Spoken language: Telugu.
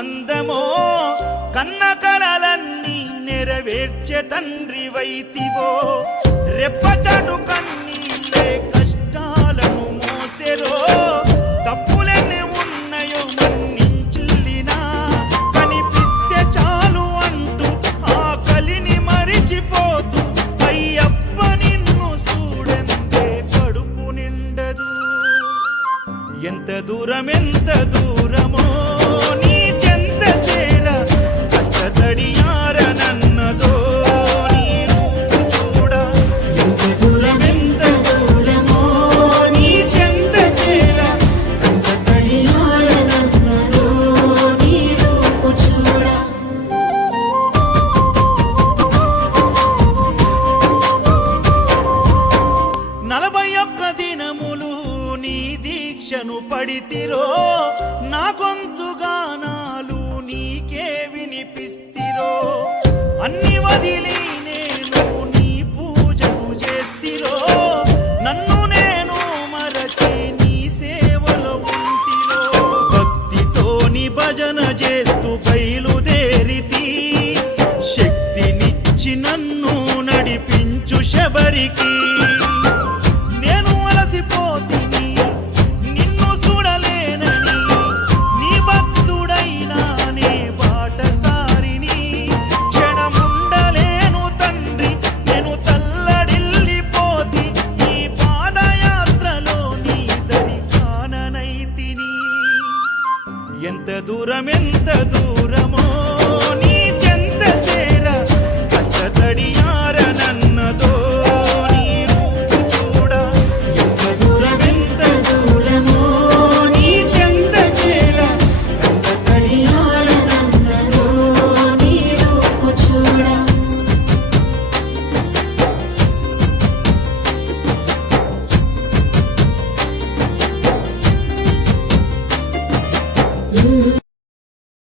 అందమో కన్న కలలన్నీ నెరవేర్చే తండ్రి వైతివో రెప్పచాటు కన్నీళ్ళే కష్టాలను మోసెరో తప్పులెన్ని ఉన్నాయో మన్నించిల్లినా కనిపిస్తే చాలు అంటూ ఆకలిని మరిచిపోతూ అయ్యప్ప నిన్ను చూడంతే కడుపు నిండదు ఎంత దూరమో నీ చెంత చేర కచ్చ తడియారనన్నదో నీ రూపు చూడ ఎంత దూరమో నీ చెంత చేర కచ్చ తడియారనన్నదో నీ రూపు చూడ 41 దినములు నీ దీక్షను పడితిరో నా గొంతుగానాలు నీకే వినిపిస్తిరో అన్ని వదిలి నేను నీ పూజలు చేస్తిరో నన్ను నేను మరచి నీ సేవలో ఉంటిరో భక్తితో నీ భజన చేస్తూ బయలుదేరితి శక్తినిచ్చి నన్ను నడిపించు శబరికి నేను అలసిపోతిని నిన్ను చూడలేనని నీ భక్తుడైనా నే బాటసారిని క్షణముండలేను తండ్రి నేను తల్లడిల్లిపోతి ఈ పాదయాత్రలో నీ దరి కాననైతిని ఎంత దూరమో నీ చెంత చేర కచ్చ తడియార